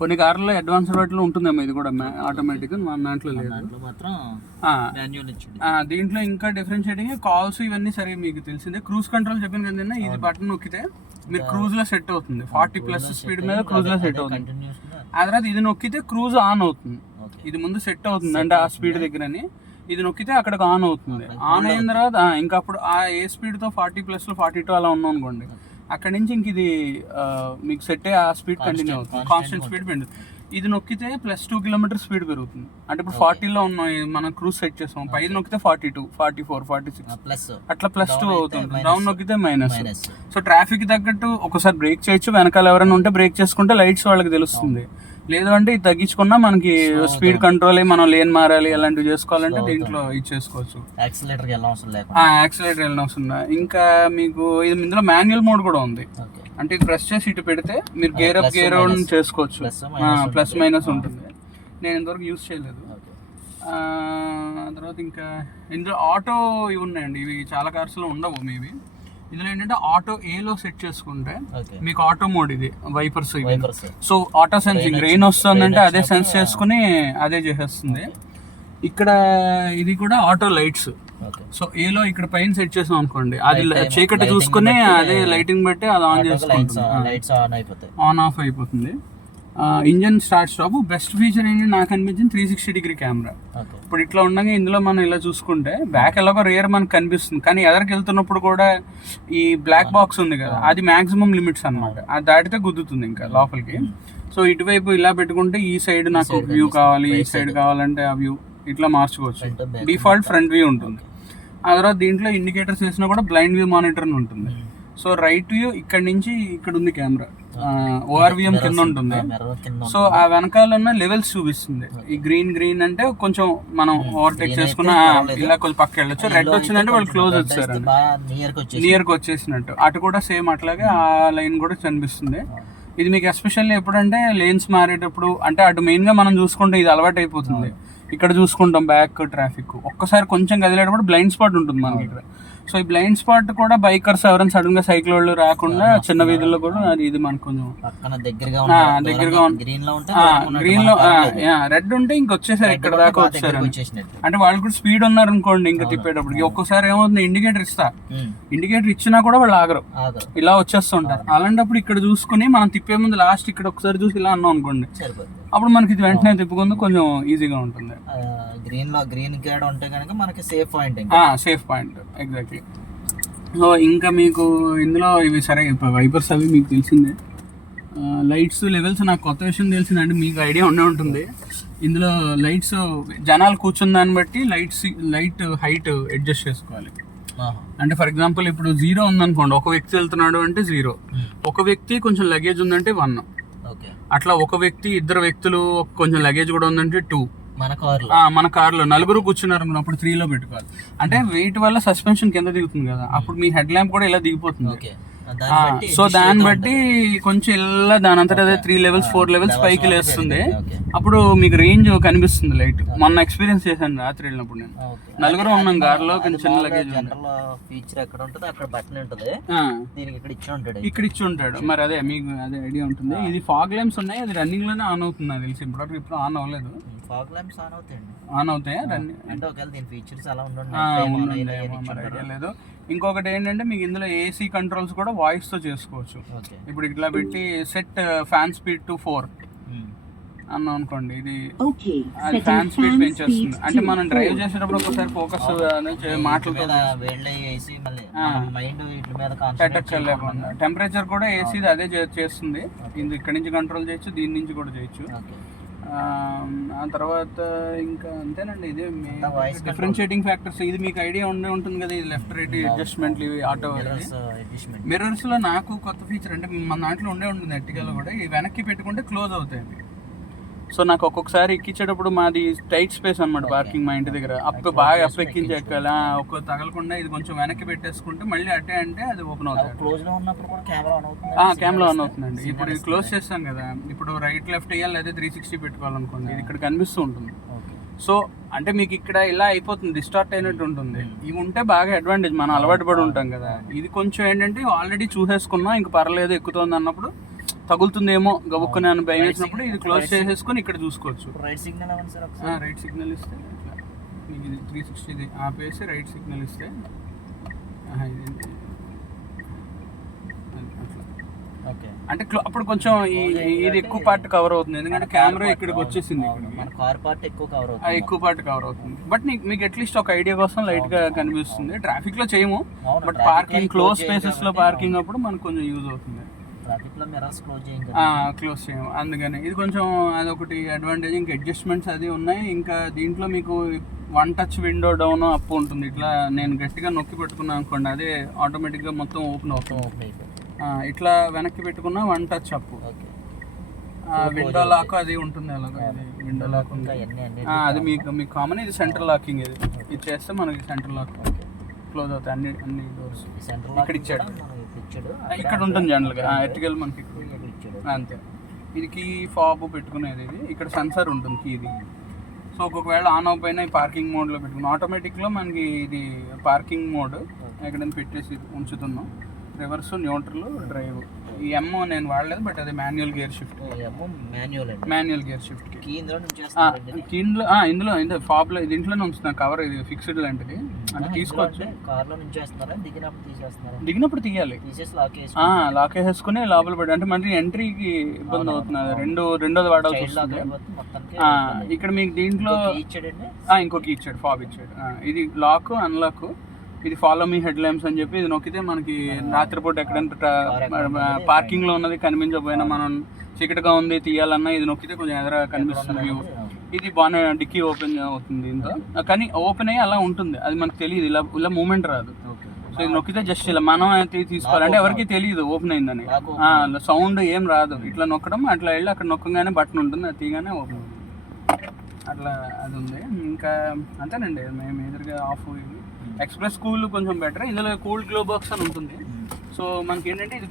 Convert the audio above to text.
కొన్ని కార్లలో అడ్వాన్స్ వాటిలో ఉంటుందేమో ఇది కూడా ఆటోమేటిక్, మన దాంట్లో లేదు. దీంట్లో ఇంకా డిఫరెన్షియేటింగ్ కాల్స్ ఇవన్నీ సరే మీకు తెలిసిందే. క్రూజ్ కంట్రోల్ చెప్పాను కదన్నా, ఇది బటన్ నొక్కితే మీరు క్రూజ్ లో సెట్ అవుతుంది, 40+ స్పీడ్ మీద క్రూజ్ లో సెట్ అవుతుంది. ఆ తర్వాత ఇది నొక్కితే క్రూజ్ ఆన్ అవుతుంది. ఇది ముందు సెట్ అవుతుంది అంటే ఆ స్పీడ్ దగ్గరని, ఇది నొక్కితే అక్కడికి ఆన్ అవుతుంది. ఆన్ అయిన తర్వాత ఇంకా అప్పుడు ఆ ఏ స్పీడ్ తో 40+లో 42 అలా ఉన్నాం అనుకోండి, అక్కడ నుంచి ఇంక ఇది మీకు సెట్ అయ్యి ఆ స్పీడ్ కంటిన్యూ అవుతుంది, కాన్స్టెంట్ స్పీడ్ పెరుగుతుంది. ఇది నొక్కితే +2 కిలోమీటర్ స్పీడ్ పెరుగుతుంది. అంటే ఇప్పుడు 40లో ఉన్నాం మనం క్రూజ్ సెట్ చేస్తాం, పైది నొక్కితే 42, 44, 46 అట్లా +2 అవుతుంది. డౌన్ నొక్కితే మైనస్. సో ట్రాఫిక్ తగ్గట్టు ఒకసారి బ్రేక్ చేయొచ్చు, వెనకాల ఎవరైనా ఉంటే బ్రేక్ చేసుకుంటే లైట్స్ వాళ్ళకి తెలుస్తుంది. లేదు అంటే ఇది తగ్గించుకున్నా మనకి స్పీడ్ కంట్రోల్ మనం లేన్ మారాలి అలాంటివి చేసుకోవాలంటే దీంట్లో ఇది చేసుకోవచ్చు. యాక్సిలేటర్ వెళ్ళిన అవసరం. ఇంకా మీకు ఇది ఇందులో మాన్యువల్ మోడ్ కూడా ఉంది. అంటే ఇది ప్రెస్ చేసి ఇటు పెడితే మీరు గేర్ అప్ గేర్ డౌన్ చేసుకోవచ్చు, ప్లస్ మైనస్ ఉంటుంది. నేను ఇంతవరకు యూజ్ చేయలేదు. తర్వాత ఇంకా ఇందులో ఆటో ఇవి ఉన్నాయండి, ఇవి చాలా కార్స్లో ఉండవు మేబీ. ఇందులో ఏంటంటే ఆటో ఏలో సెట్ చేసుకుంటే మీకు ఆటో మోడ్, ఇది వైపర్స్ ఇవి. సో ఆటో సెన్సింగ్, రెయిన్ వస్తుందంటే అదే సెన్స్ చేసుకుని అదే చేసేస్తుంది. ఇక్కడ ఇది కూడా ఆటో లైట్స్. సో ఏలో ఇక్కడ పైన సెట్ చేసాం అనుకోండి, అది చీకటి చూసుకుని అదే లైటింగ్ బట్టి అది ఆన్ చేసుకుంటుంది, ఆన్ ఆఫ్ అయిపోతుంది. Engine start stop. Best feature ఏంటి నాకు అనిపించింది 360 కెమెరా. ఇప్పుడు ఇట్లా ఉండగా ఇందులో మనం ఇలా చూసుకుంటే బ్యాక్ ఎలాగో రేర్ మనకు కనిపిస్తుంది, కానీ ఎదరికి వెళ్తున్నప్పుడు కూడా ఈ బ్లాక్ బాక్స్ ఉంది కదా, అది మాక్సిమం లిమిట్స్ అనమాట, అది దాటితే గుద్దుతుంది ఇంకా లోపలికి. సో ఇటువైపు ఇలా పెట్టుకుంటే ఈ సైడ్ నాకు వ్యూ కావాలి, ఈ సైడ్ కావాలంటే ఆ వ్యూ ఇట్లా మార్చుకోవచ్చు. డిఫాల్ట్ ఫ్రంట్ వ్యూ ఉంటుంది. ఆ తర్వాత దీంట్లో ఇండికేటర్స్ వేసినా కూడా బ్లైండ్ వ్యూ మానిటర్ ఉంటుంది. సో రైట్ వ్యూ ఇక్కడ నుంచి ఇక్కడ ఉంది కెమెరా, ఓఆర్విఎం కింద ఉంటుంది. సో ఆ వెనకాల ఉన్న లెవెల్స్ చూపిస్తుంది. ఈ గ్రీన్ అంటే కొంచెం మనం ఓవర్టేక్ చేసుకున్న ఇలా కొంచెం పక్క వెళ్ళొచ్చు. రెడ్ వచ్చిందంటే వాళ్ళు క్లోజ్ వచ్చారు, నియర్కి వచ్చేసినట్టు. అటు కూడా సేమ్ అట్లాగే ఆ లైన్ కూడా కనిపిస్తుంది. ఇది మీకు ఎస్పెషల్లీ ఎప్పుడంటే లేన్స్ మారేటప్పుడు, అంటే అటు మెయిన్ గా మనం చూసుకుంటే ఇది అలవాటు అయిపోతుంది. ఇక్కడ చూసుకుంటాం బ్యాక్ ట్రాఫిక్, ఒక్కసారి కొంచెం కదిలేటప్పుడు బ్లైండ్ స్పాట్ ఉంటుంది మనకి ఇక్కడ. సో ఈ బ్లైండ్ స్పాట్ కూడా బైకర్స్ ఎవరైనా సడన్ గా సైకిల్ వాళ్ళు రాకుండా చిన్న వీధుల్లో కూడా ఇది మనకు కొంచెం దగ్గరగా గ్రీన్ లో రెడ్ ఉంటే ఇంకొచ్చేసారు ఇక్కడ దాకా వచ్చారు. అంటే వాళ్ళు కూడా స్పీడ్ ఉన్నారు అనుకోండి, ఇంకా తిప్పేటప్పటికి ఒక్కోసారి ఏమవుతుంది, ఇండికేటర్ ఇచ్చినా కూడా వాళ్ళు ఆగరు, ఇలా వచ్చేస్తుంటారు. అలాంటప్పుడు ఇక్కడ చూసుకుని మనం తిప్పే ముందు లాస్ట్ ఇక్కడ ఒకసారి చూసి ఇలా అన్నాం అనుకోండి, అప్పుడు మనకి ఇది వెంటనే తిప్పుకుంది కొంచెం ఈజీగా ఉంటుంది. గ్రీన్ గేడ్ ఉంటే కనుక మనకి సేఫ్ పాయింట్ ఎగ్జాక్ట్లీ. సో ఇంకా మీకు ఇందులో ఇవి సరే వైపర్స్ అవి మీకు తెలిసిందే. లైట్స్ లెవెల్స్ నాకు కొత్త విషయం తెలిసిందంటే మీకు ఐడియా ఉండే ఉంటుంది. ఇందులో లైట్స్ జనాలు కూర్చున్న దాన్ని బట్టి లైట్ హైట్ అడ్జస్ట్ చేసుకోవాలి. అంటే ఫర్ ఎగ్జాంపుల్ ఇప్పుడు 0 ఉందనుకోండి, ఒక వ్యక్తి వెళ్తున్నాడు అంటే 0, ఒక వ్యక్తి కొంచెం లగేజ్ ఉందంటే 1, అట్లా ఒక వ్యక్తి ఇద్దరు వ్యక్తులు కొంచెం లగేజ్ కూడా ఉందంటే 2. మన కార్లో నలుగురు కూర్చున్నారు అప్పుడు 3లో పెట్టుకోవాలి. అంటే వెయిట్ వల్ల సస్పెన్షన్ కింద దిగుతుంది కదా, అప్పుడు మీ హెడ్ ల్యాంప్ కూడా ఇలా దిగిపోతుంది. సో దాన్ని బట్టి కొంచెం ఇలా దాని అంతటా అదే 3 లెవెల్స్ 4 లెవెల్స్ పైకి లేస్తుంది. అప్పుడు మీకు రేంజ్ కనిపిస్తుంది లైట్. మొన్న ఎక్స్పీరియన్స్ చేశాను రాత్రి వెళ్ళినప్పుడు. నేను నలుగురు ఉన్నాం కార్లో, కొంచెం చిన్న లగేజ్ ఇక్కడ ఇచ్చి ఉంటాడు. మరి అదే మీకు అదే ఐడియా ఉంటుంది. ఇది ఫాగ్ ల్యాంప్స్ ఉన్నాయి, అది రన్నింగ్ లోనే ఆన్ అవుతుంది నాకు తెలిసి. ఇప్పుడు ఆన్ అవ్వలేదు. ఫాగ్ ల్యాంప్స్ ఆన్ అవుతాయా రన్నింగ్ అంటే ఒకవేళ దీని ఫీచర్స్ అలా లేదు. ఇంకొకటి ఏంటంటే మీకు ఇందులో ఏసీ కంట్రోల్స్ కూడా వాయిస్ తో చేసుకోవచ్చు. ఇప్పుడు ఇట్లా పెట్టి సెట్ ఫ్యాన్ స్పీడ్ టు 4 అన్నాం అనుకోండి, ఇది అది ఫ్యాన్ స్పీడ్ పెంచేస్తుంది. అంటే మనం డ్రైవ్ చేసేటప్పుడు ఒకసారి ఫోకస్ మాటలతో పెట్టక్కర్లేకుండా టెంపరేచర్ కూడా ఏసీ అదే చేస్తుంది. ఇక్కడ నుంచి కంట్రోల్ చేయొచ్చు, దీని నుంచి కూడా చేయొచ్చు. ఆ తర్వాత ఇంకా అంతేనండి, ఇదే డిఫరెన్షియేటింగ్ ఫ్యాక్టర్స్. ఇది మీకు ఐడియా ఉంటుంది కదా, ఇది లెఫ్ట్ రైట్ అడ్జస్ట్మెంట్, ఇవి ఆటో మిర్రర్స్ లో నాకు కొత్త ఫీచర్ అంటే మన దాంట్లో ఉంటుంది ఎర్టిగాలో కూడా, ఈ వెనక్కి పెట్టుకుంటే క్లోజ్ అవుతాయి. సో నాకు ఒక్కొక్కసారి ఎక్కించేటప్పుడు మాది టైట్ స్పేస్ అనమాట పార్కింగ్, మా ఇంటి దగ్గర బాగా అప్ ఎక్కించి ఎక్కాలి, ఒక్క తగలకుండా ఇది కొంచెం వెనక్కి పెట్టేసుకుంటే మళ్ళీ అట్టే అంటే అది ఓపెన్ అవుతుంది. కెమెరా ఆన్ అవుతుందండి. ఇప్పుడు ఇది క్లోజ్ చేస్తాం కదా, ఇప్పుడు రైట్ లెఫ్ట్ వేయాలి లేదా 360 పెట్టుకోవాలనుకోండి, ఇది ఇక్కడ కనిపిస్తూ ఉంటుంది. సో అంటే మీకు ఇక్కడ ఇలా అయిపోతుంది, డిస్టార్ట్ అయినట్టు ఉంటుంది. ఇవి ఉంటే బాగా అడ్వాంటేజ్, మనం అలవాటు పడి ఉంటాం కదా. ఇది కొంచెం ఏంటంటే ఆల్రెడీ చూసేసుకున్నాం, ఇంక పర్లేదు ఎక్కుతోంది అన్నప్పుడు తగులుతుందేమో గబుక్కుని అని భయం వేసినప్పుడు ఇది క్లోజ్ చేసేసుకొని ఇక్కడ చూసుకోవచ్చు. రైట్ సిగ్నల్ అవ్వండి సార్ ఒకసారి. రైట్ సిగ్నల్ ఇస్తే ఇట్లా మీకు ఇది 360 ఆపేసి రైట్ సిగ్నల్ ఇస్తే అట్లా ఓకే. అంటే అప్పుడు కొంచెం ఇది ఎక్కువ పార్ట్ కవర్ అవుతుంది, ఎందుకంటే కెమెరా ఇక్కడికి వచ్చేసింది. మన కార్ పార్ట్ ఎక్కువ కవర్ అవుతుంది. ఎక్కువ పార్ట్ కవర్ అవుతుంది. బట్ మీకు అట్లీస్ట్ ఒక ఐడియా కోసం లైట్ గా కనిపిస్తుంది. ట్రాఫిక్ లో చేయము, బట్ పార్కింగ్ క్లోజ్ స్పేసెస్ లో పార్కింగ్ అప్పుడు మనకు కొంచెం యూజ్ అవుతుంది. ట్రాఫిక్ లో మిర్రర్స్ క్లోజ్ చేయము, అందుకని ఇది కొంచెం అదొకటి అడ్వాంటేజ్. ఇంకా అడ్జస్ట్మెంట్స్ అది ఉన్నాయి. ఇంకా దీంట్లో మీకు 1 టచ్ విండో డౌన్ అప్ ఉంటుంది. ఇట్లా నేను గట్టిగా నొక్కి పెట్టుకున్నాను అనుకోండి, అదే ఆటోమేటిక్గా మొత్తం ఓపెన్ అవుతుంది. ఇట్లా వెనక్కి పెట్టుకున్న 1 టచ్ అప్. విండో లాక్ అది ఉంటుంది, అలాగే విండో లాక్ ఉంది. అది మీకు కామన్. ఇది సెంట్రల్ లాకింగ్. ఇది చేస్తే మనకి సెంట్రల్ లాక్ క్లోజ్ అవుతాయి అన్ని డోర్స్. ఇక్కడ ఇచ్చాడు, ఇక్కడ ఉంటుంది జనరల్గా. ఎర్టికల్ మనకి అంతే. ఇది కీ ఫాబ్ పెట్టుకునేది. ఇది ఇక్కడ సెన్సార్ ఉంటుంది కీది. సో ఒకవేళ ఆన్ అవ్వకపోయినా ఈ పార్కింగ్ మోడ్లో పెట్టుకున్నాం. ఆటోమేటిక్లో మనకి ఇది పార్కింగ్ మోడ్ ఎక్కడైనా పెట్టేసి ఉంచుతున్నాం. Reverse, neutral, drive. ఈ ఎమ్ నేను వాడలేదు, బట్ అది manual gear shift. Manual gear shift ఇందులో ఫాబ్లో దీంట్లోనే ఉంచుతున్నాను కవర్. ఇది ఫిక్స్డ్ లాంటిది, అంటే తీసుకోవచ్చు. దిగినప్పుడు తీయాలి, లాక్ వేసేసుకుని లోపల పెట్టి. అంటే మళ్ళీ ఎంట్రీకి ఇబ్బంది అవుతుంది, రెండోది వాడాల్సి వస్తుంది. ఇక్కడ మీకు దీంట్లో ఇంకొక ఇచ్చాడు, ఫాబ్ ఇచ్చాడు. ఇది లాక్, అన్లాక్. ఇది ఫాలో మీ హెడ్ ల్యాంప్స్ అని చెప్పి ఇది నొక్కితే మనకి రాత్రిపూట ఎక్కడైనా పార్కింగ్ లో ఉన్నది కనిపించకపోయినా, మనం చీకటిగా ఉంది తీయాలన్నా ఇది నొక్కితే కొంచెం ఎదురు కనిపిస్తుంది వ్యూ. ఇది బాగా డిక్కీ ఓపెన్ అవుతుంది దీంతో, కానీ ఓపెన్ అయ్యి అలా ఉంటుంది. అది మనకు తెలియదు, ఇలా మూమెంట్ రాదు. సో ఇది నొక్కితే జస్ట్ ఇలా మనం తీసుకోవాలంటే ఎవరికి తెలియదు ఓపెన్ అయిందని. సౌండ్ ఏం రాదు. ఇట్లా నొక్కడం, అట్లా వెళ్ళి అక్కడ నొక్కగానే బటన్ ఉంటుంది, అది తీయగానే ఓపెన్ అవుతుంది. అట్లా అది ఉంది. ఇంకా అంతేనండి. మేము ఎదురుగా ఆఫ్ ఎక్స్ప్రెస్ కూల్ కొంచెం బెటర్. ఇందులో కూల్ గ్లో బాక్స్ అని ఉంటుంది. సో మనకి ఏంటంటే ఇది